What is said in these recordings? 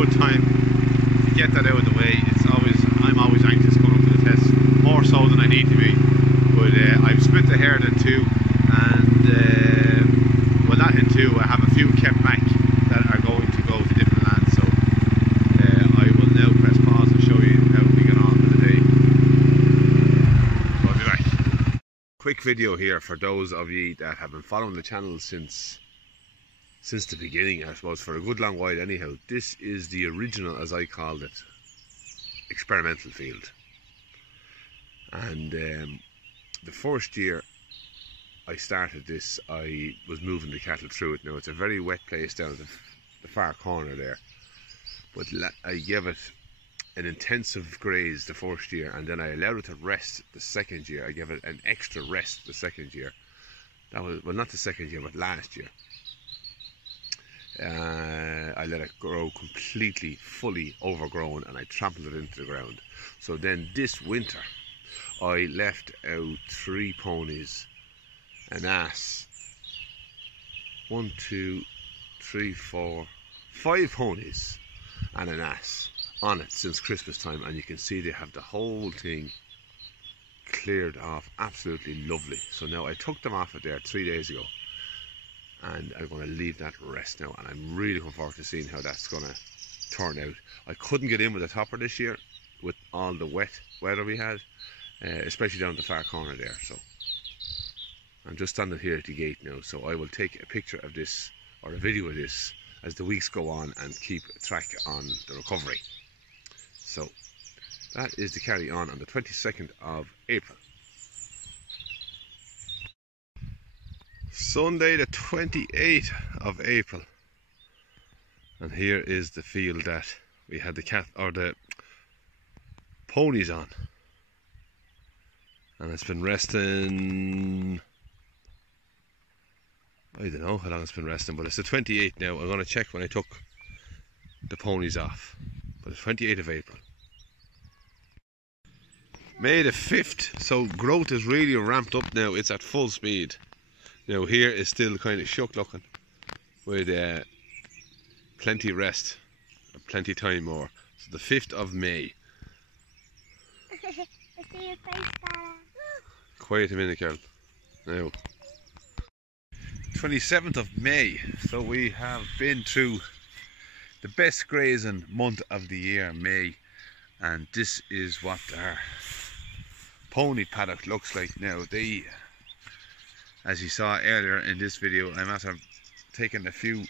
good time to get that out of the way. I'm always anxious going up to the test, more so than I need to be. But I've split the herd in two, and well, not in two. I have a few kept back that are going to go to different lands. So I will now press pause and show you how we get on for the day. So I'll be back. Quick video here for those of you that have been following the channel since the beginning, I suppose, for a good long while anyhow. This is the original, as I called it, experimental field. And the first year I started this, I was moving the cattle through it. Now it's a very wet place down at the far corner there, but I gave it an intensive graze the first year, and then I allowed it to rest the second year. I gave it an extra rest the second year. That was, well, not the second year, but last year. I let it grow completely, fully overgrown, and I trampled it into the ground. So then this winter I left out 3 ponies, an ass, 1, 2, 3, 4, 5 ponies and an ass on it since Christmas time, and you can see they have the whole thing cleared off. Absolutely lovely. So now I took them off it there 3 days ago, and I'm going to leave that rest now, and I'm really looking forward to seeing how that's going to turn out. I couldn't get in with a topper this year with all the wet weather we had, especially down the far corner there. So I'm just standing here at the gate now, so I will take a picture of this, or a video of this, as the weeks go on, and keep track on the recovery. So that is the carry on the 22nd of April. Sunday the 28th of April, and here is the field that we had the ponies on, and it's been resting, I don't know how long it's been resting, but it's the 28th now. I'm going to check when I took the ponies off, but it's 28th of April. May the 5th, so growth is really ramped up now. It's at full speed. Now here is still kind of shook looking, with plenty rest, plenty time more. So the 5th of May. I see your face, Dada. Quiet a minute, Carol. Now, 27th of May. So we have been through the best grazing month of the year, May, and this is what our pony paddock looks like now. They, as you saw earlier in this video, I'm after taking a few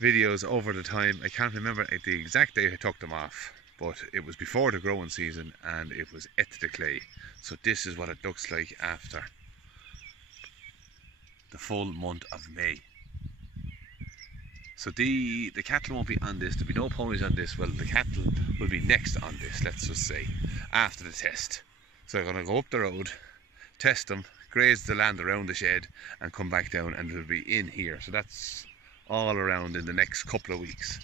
videos over the time. I can't remember the exact day I took them off, but it was before the growing season, and it was at the clay. So this is what it looks like after the full month of May. So the cattle won't be on this. There'll be no ponies on this. Well, the cattle will be next on this, let's just say, after the test. So I'm going to go up the road, test them, graze the land around the shed, and come back down, and it'll be in here. So that's all around in the next couple of weeks.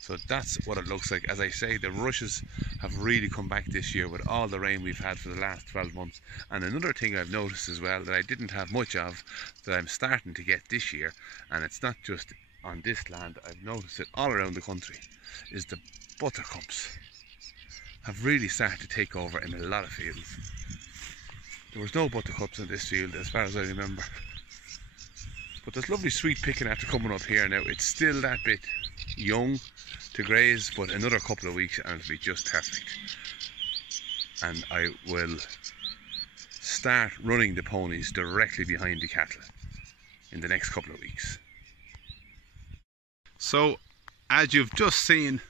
So that's what it looks like. As I say, the rushes have really come back this year with all the rain we've had for the last 12 months. And another thing I've noticed as well that I didn't have much of, that I'm starting to get this year, and it's not just on this land, I've noticed it all around the country, is the buttercups have really started to take over in a lot of fields. There was no buttercups in this field as far as I remember, but there's lovely sweet picking after coming up here now. It's still that bit young to graze, but another couple of weeks and it'll be just perfect, and I will start running the ponies directly behind the cattle in the next couple of weeks. So as you've just seen,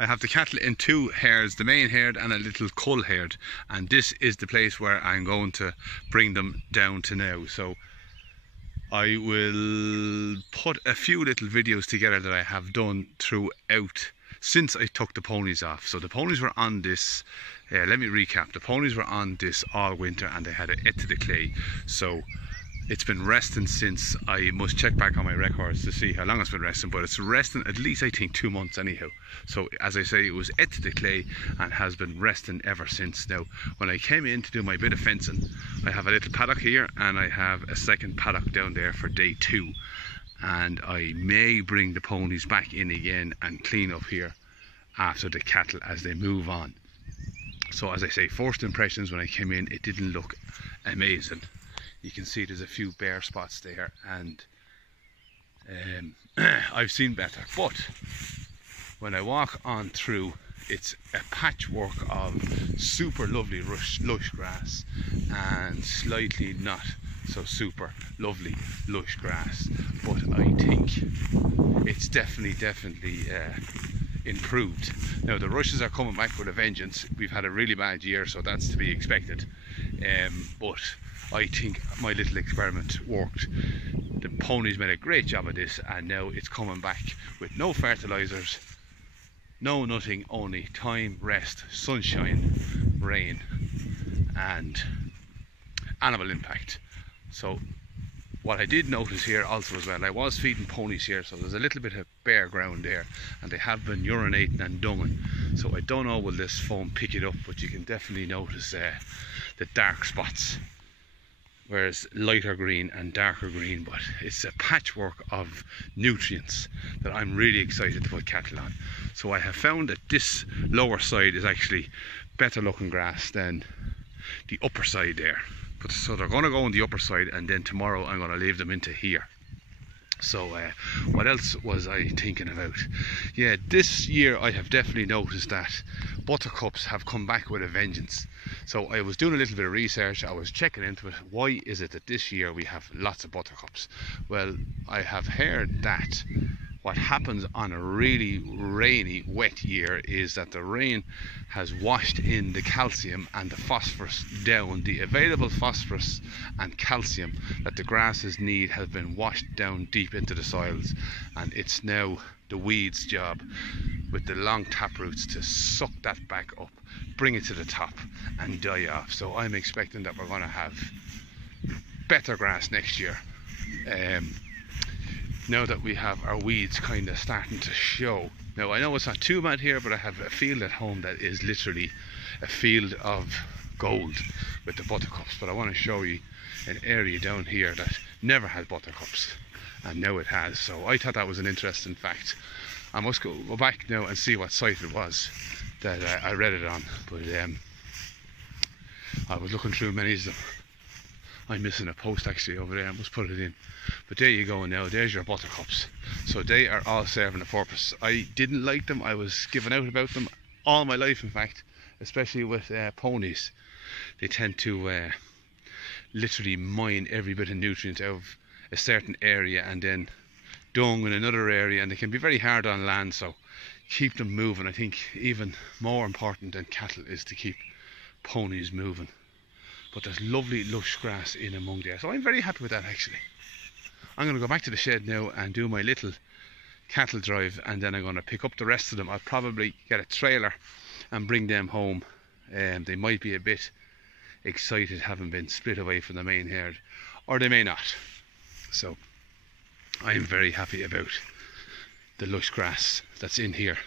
I have the cattle in 2 herds, the main herd and a little cull herd, and this is the place where I'm going to bring them down to now. So I will put a few little videos together that I have done throughout since I took the ponies off. So the ponies were on this, let me recap, the ponies were on this all winter, and they had it to the clay. So it's been resting since, I must check back on my records to see how long it's been resting, but it's resting at least, I think, 2 months anyhow. So as I say, it was to the clay and has been resting ever since. Now when I came in to do my bit of fencing, I have a little paddock here and I have a second paddock down there for day 2, and I may bring the ponies back in again and clean up here after the cattle as they move on. So as I say, first impressions when I came in, it didn't look amazing. You can see there's a few bare spots there, and I've seen better, but when I walk on through, it's a patchwork of super lovely lush grass and slightly not so super lovely lush grass, but I think it's definitely improved. Now the rushes are coming back with a vengeance. We've had a really bad year, so that's to be expected, but I think my little experiment worked. The ponies made a great job of this, and now it's coming back with no fertilizers, no nothing, only time, rest, sunshine, rain and animal impact. So what I did notice here also as well, I was feeding ponies here, so there's a little bit of bare ground there, and they have been urinating and dunging. So I don't know will this foam pick it up, but you can definitely notice the dark spots, whereas lighter green and darker green. But it's a patchwork of nutrients that I'm really excited to put cattle on. So I have found that this lower side is actually better looking grass than the upper side there. But so they're going to go on the upper side, and then tomorrow I'm going to leave them into here. So what else was I thinking about? Yeah, this year I have definitely noticed that buttercups have come back with a vengeance. So I was doing a little bit of research, I was checking into it. Why is it that this year we have lots of buttercups? Well, I have heard that what happens on a really rainy, wet year is that the rain has washed in the calcium and the phosphorus down. The available phosphorus and calcium that the grasses need has been washed down deep into the soils, and it's now the weeds' job with the long tap roots to suck that back up, bring it to the top and die off. So I'm expecting that we're going to have better grass next year. Now that we have our weeds kind of starting to show. Now I know it's not too bad here, but I have a field at home that is literally a field of gold with the buttercups. But I want to show you an area down here that never had buttercups, and now it has. So I thought that was an interesting fact. I must go back now and see what site it was that I read it on, but I was looking through many of them. I'm missing a post actually over there, I must put it in. But there you go now, there's your buttercups. So they are all serving a purpose. I didn't like them, I was giving out about them all my life in fact, especially with ponies. They tend to literally mine every bit of nutrient out of a certain area and then dung in another area, and they can be very hard on land, so keep them moving. I think even more important than cattle is to keep ponies moving. But there's lovely lush grass in among there, so I'm very happy with that actually. I'm going to go back to the shed now and do my little cattle drive, and then I'm going to pick up the rest of them. I'll probably get a trailer and bring them home. They might be a bit excited having been split away from the main herd, or they may not. So I'm very happy about the lush grass that's in here.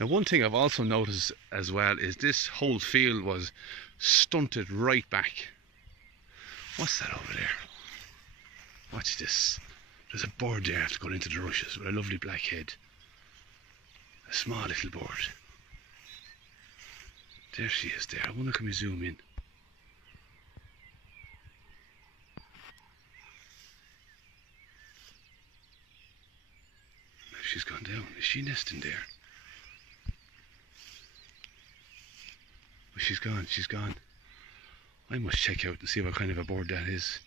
Now one thing I've also noticed as well is this whole field was stunted right back. What's that over there? Watch this. There's a bird there that's gone into the rushes with a lovely black head. A small little bird. There she is there. I wonder can we zoom in? She's gone down. Is she nesting there? Oh, she's gone, she's gone. I must check out and see what kind of a bird that is.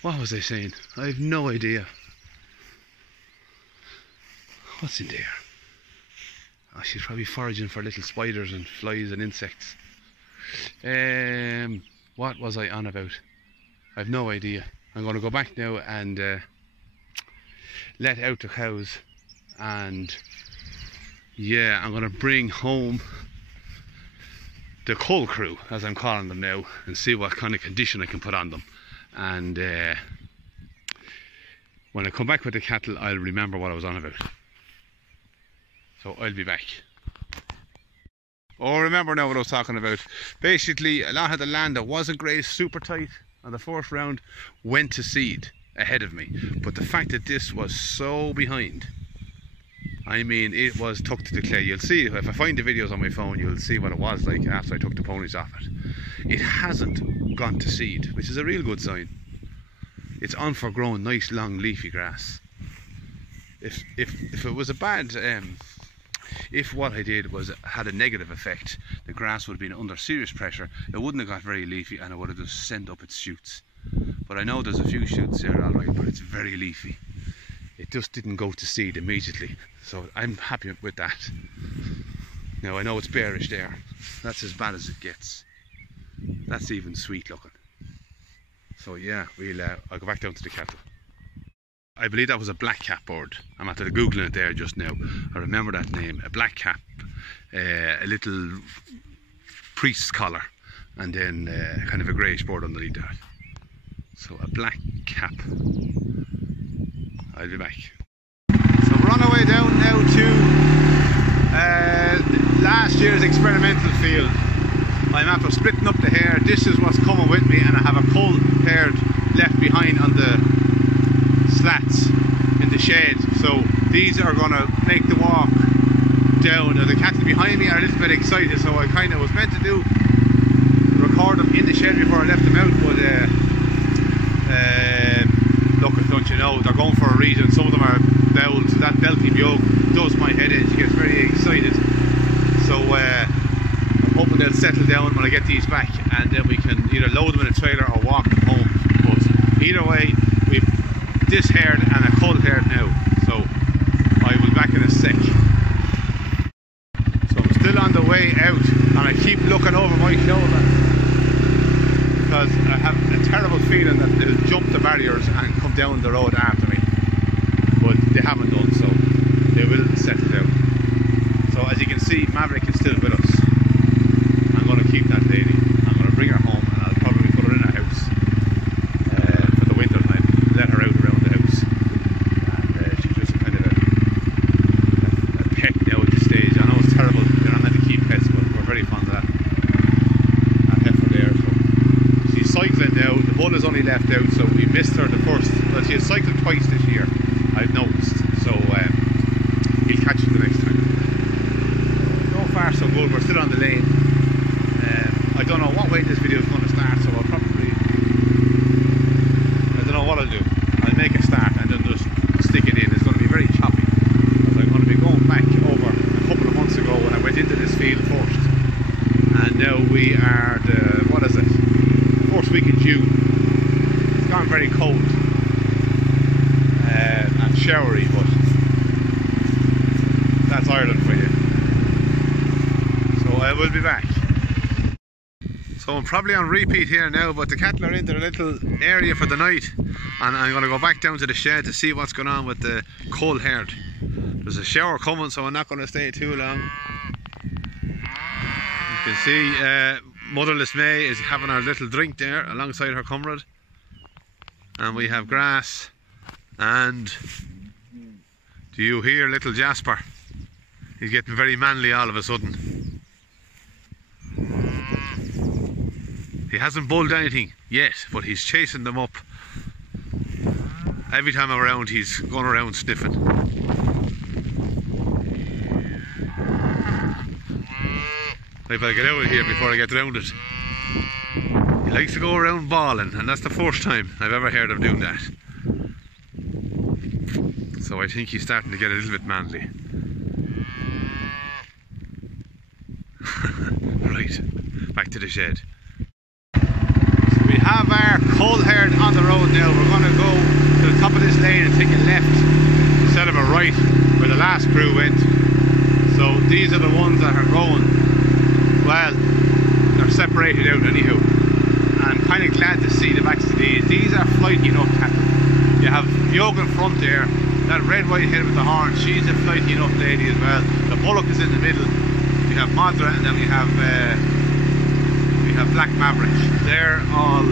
What was I saying? I have no idea. What's in there? Oh, she's probably foraging for little spiders and flies and insects. What was I on about? I have no idea. I'm going to go back now and let out the cows, and yeah, I'm going to bring home the cull crew, as I'm calling them now, and see what kind of condition I can put on them. And when I come back with the cattle, I'll remember what I was on about. So I'll be back. Oh, remember now what I was talking about. Basically, a lot of the land that wasn't grazed super tight on the first round went to seed. ahead of me. But the fact that this was so behind, I mean, it was tucked to the clay. You'll see, if I find the videos on my phone, you'll see what it was like after I took the ponies off it. It hasn't gone to seed, which is a real good sign. It's on for growing nice long leafy grass. If it was a bad, if what I did had a negative effect, the grass would have been under serious pressure. It wouldn't have got very leafy, and it would have just sent up its shoots. But I know there's a few shoots there, all right, but it's very leafy. It just didn't go to seed immediately, so I'm happy with that. Now I know it's bearish there. That's as bad as it gets. That's even sweet looking. So yeah, I'll go back down to the cattle. I believe that was a black cap bird. I'm after googling it there just now. I remember that name. A black cap, a little priest's collar, and then kind of a greyish bird underneath that. So a black cap. I'll be back. So we're on our way down now to last year's experimental field. I'm after splitting up the herd. This is what's coming with me, and I have a cull herd left behind on the slats in the shed. So these are going to make the walk down. Now the cattle behind me are a little bit excited, so I kind of was meant to record them in the shed before I left them out, but look, don't you know, they're going for a reason. Some of them are bowled, so that belty yoke does my head in. She gets very excited. So I'm hoping they'll settle down when I get these back, and then we can either load them in a trailer or walk them home. But either way, we've this herd and a cull herd now, so I will be back in a sec. So I'm still on the way out, and I keep looking over my shoulder because I have a terrible feeling that they'll jump the barriers and come down the road after me, but they haven't done, so they will settle down. So as you can see, Maverick is still with us. I'm going to keep that lady. I'm going to bring her home, and I'll probably put her in a house for the winter time. Let her out around the house, and she's just kind of a pet now at this stage. I know it's terrible, you're not meant to keep pets, but we're very fond of that heifer there. So she's cycling now. The bull is only left out, so we missed her the first. Well, she has cycled twice this year, I've noticed, so he'll catch her the next time. So far so good. We're still on the lane. I don't know what way this video is going to start, so I'll probably, I don't know what I'll do. I'll make a start and then just stick it in. It's going to be very choppy, because I'm going to be going back over a couple of months ago when I went into this field first, and now we are the, what is it, first week in June. It's gone very cold and showery, but that's Ireland for you. So I will be back. So I'm probably on repeat here now, but the cattle are in their little area for the night, and I'm going to go back down to the shed to see what's going on with the cull herd. There's a shower coming, so I'm not going to stay too long. You can see Motherless May is having her little drink there alongside her comrade, and we have grass. And do you hear little Jasper? He's getting very manly all of a sudden. He hasn't bulled anything yet, but he's chasing them up. Every time I'm around, he's going around sniffing. I better get out of here before I get round it. He likes to go around bawling, and that's the first time I've ever heard him doing that. So I think he's starting to get a little bit manly. Right, back to the shed. We have our cull herd on the road now. We're going to go to the top of this lane and take a left instead of a right where the last crew went. So these are the ones that are growing. Well, they're separated out anyhow. I'm kind of glad to see the backs of these. These are flighty enough cattle. You have yoke in front there. That red white head with the horn, she's a flighty enough lady as well. The bullock is in the middle. We have Madra, and then we have Black Maverick. They're all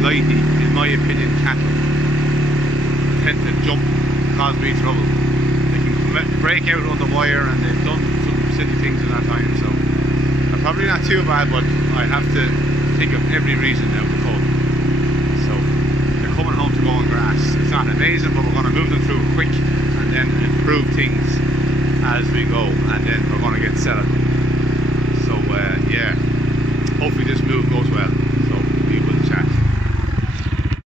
flighty, in my opinion, cattle. Tend to jump, cause me trouble. They can break out on the wire, and they've done some silly things in that time, so they're probably not too bad, but I have to think of every reason now to cull. So they're coming home to go on grass. not amazing, but we're going to move them through quick and then improve things as we go, and then we're going to get settled.